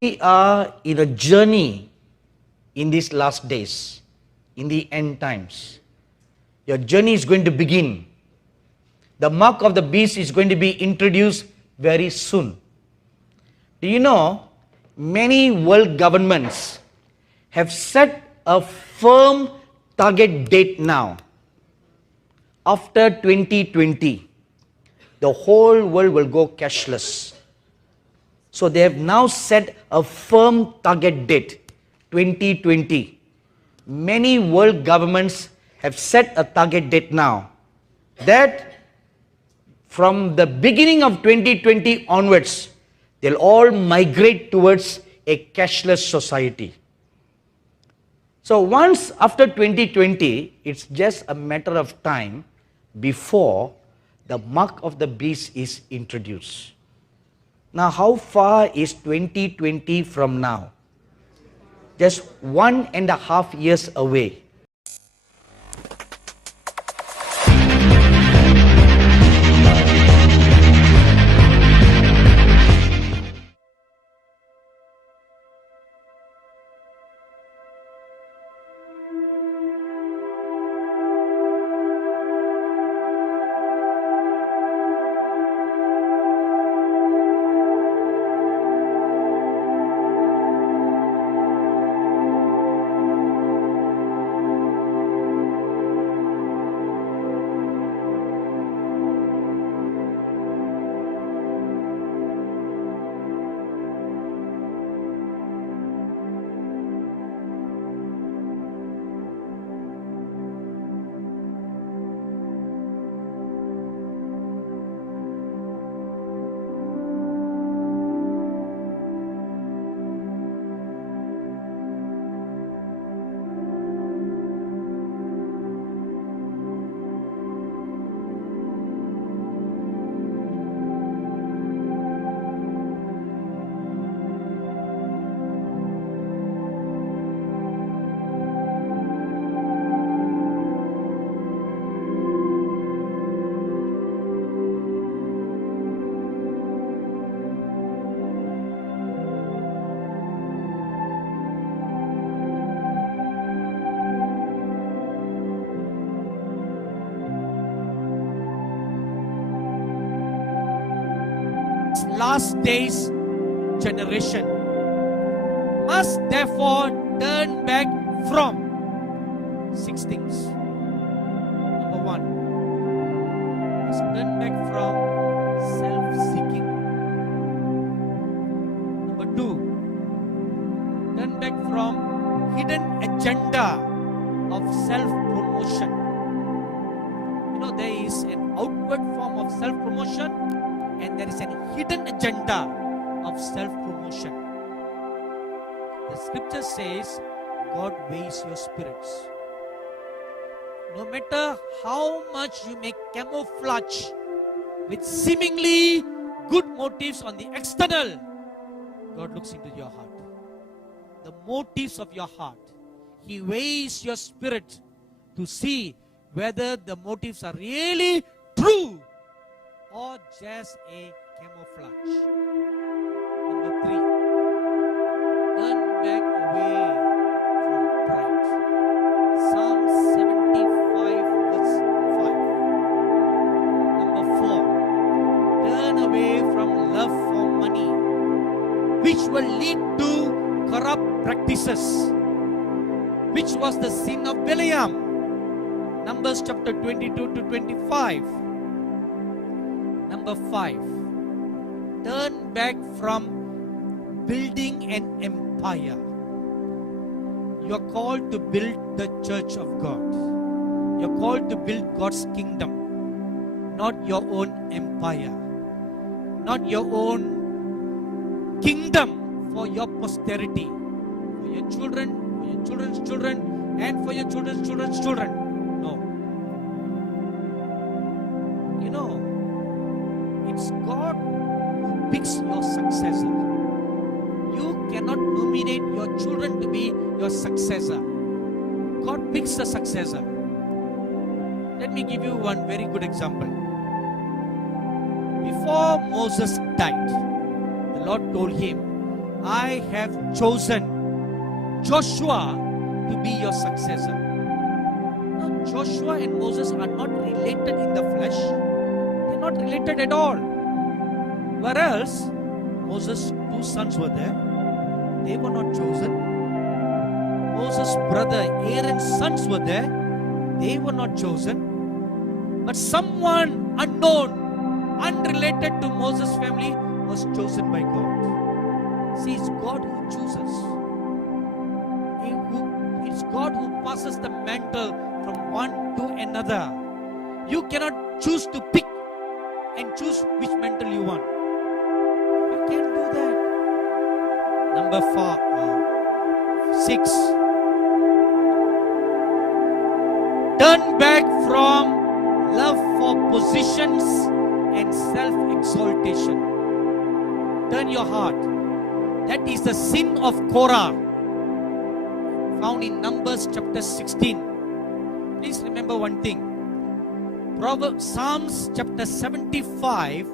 We are in a journey in these last days, in the end times. Your journey is going to begin. The mark of the beast is going to be introduced very soon. Do you know, many world governments have set a firm target date now. After 2020, the whole world will go cashless. So they have now set a firm target date, 2020. Many world governments have set a target date now, that from the beginning of 2020 onwards, they'll all migrate towards a cashless society. So once after 2020, it's just a matter of time before the mark of the beast is introduced. Now, how far is 2020 from now? Just 1.5 years away. Last days generation must therefore turn back from 6 things. Number 1, must turn back from self-seeking. Number 2, turn back from hidden agenda of self-promotion. You know, there is an outward form of self-promotion, and there is a hidden agenda of self-promotion. The scripture says, God weighs your spirits. No matter how much you may camouflage with seemingly good motives on the external, God looks into your heart. The motives of your heart. He weighs your spirit to see whether the motives are really true or just a camouflage. Number 3, turn back away from pride. Psalm 75 verse 5. Number 4, turn away from love for money, which will lead to corrupt practices, which was the sin of Balaam. Numbers chapter 22 to 25. Number 5, turn back from building an empire. You are called to build the church of God. You are called to build God's kingdom, not your own empire, not your own kingdom for your posterity, for your children, for your children's children, and for your children's children's children. No. You know, it's God who picks your successor. You cannot nominate your children to be your successor. God picks the successor. Let me give you one very good example. Before Moses died, the Lord told him, I have chosen Joshua to be your successor. Now, Joshua and Moses are not related in the flesh. They're not related at all. Whereas Moses' two sons were there. They were not chosen. Moses' brother Aaron's sons were there. They were not chosen. But someone unknown, unrelated to Moses' family was chosen by God. See, it's God who chooses. It's God who passes the mantle from one to another. You cannot choose to pick and choose which mantle you want. You can't do that. Number 6. Turn back from love for positions and self-exaltation. Turn your heart. That is the sin of Korah, found in Numbers chapter 16. Please remember one thing. Psalms chapter 75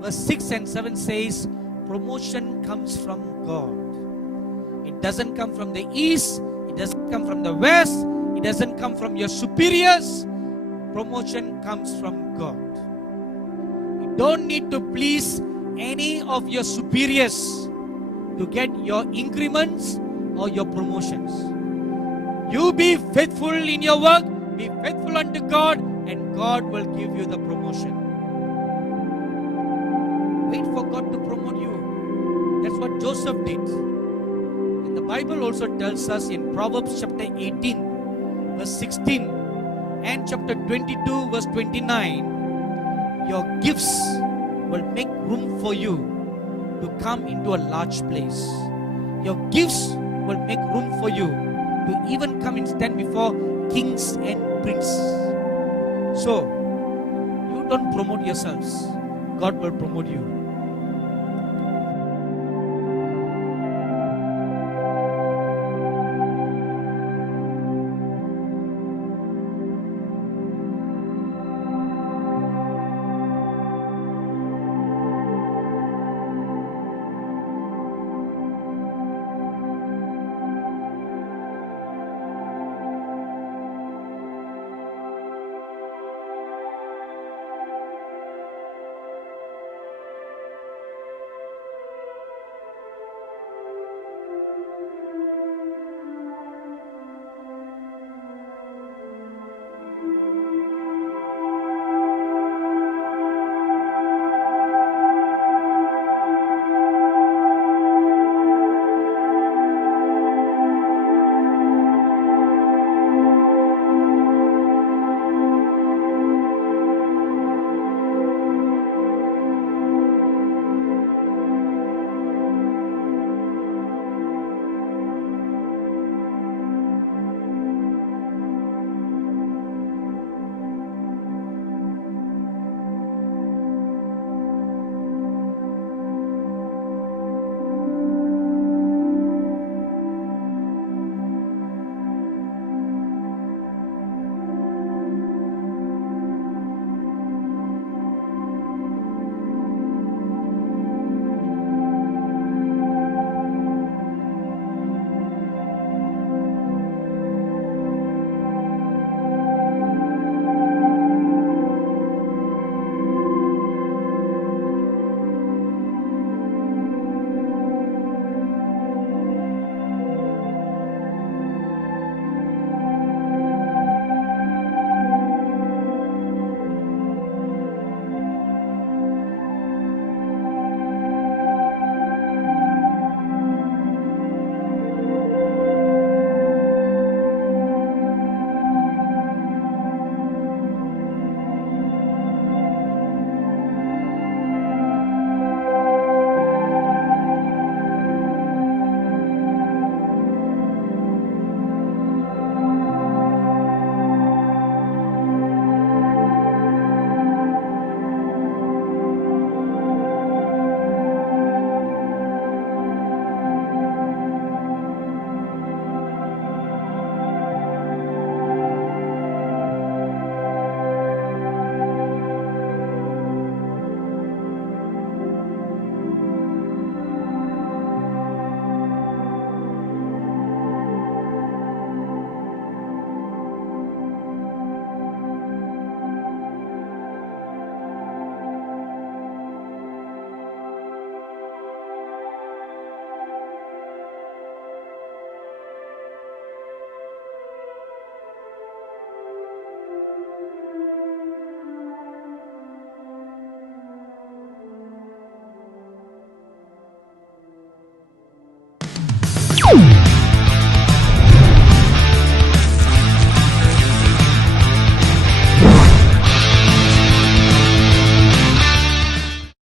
verse 6 and 7 says, promotion comes from God. It doesn't come from the east. It doesn't come from the west. It doesn't come from your superiors. Promotion comes from God. You don't need to please any of your superiors to get your increments or your promotions. You be faithful in your work, be faithful unto God, and God will give you the promotion. Wait for God to promote you. That's what Joseph did. And the Bible also tells us in Proverbs chapter 18 verse 16 and chapter 22 verse 29, your gifts will make room for you to come into a large place. Your gifts will make room for you to even come and stand before kings and princes. So, you don't promote yourselves. God will promote you.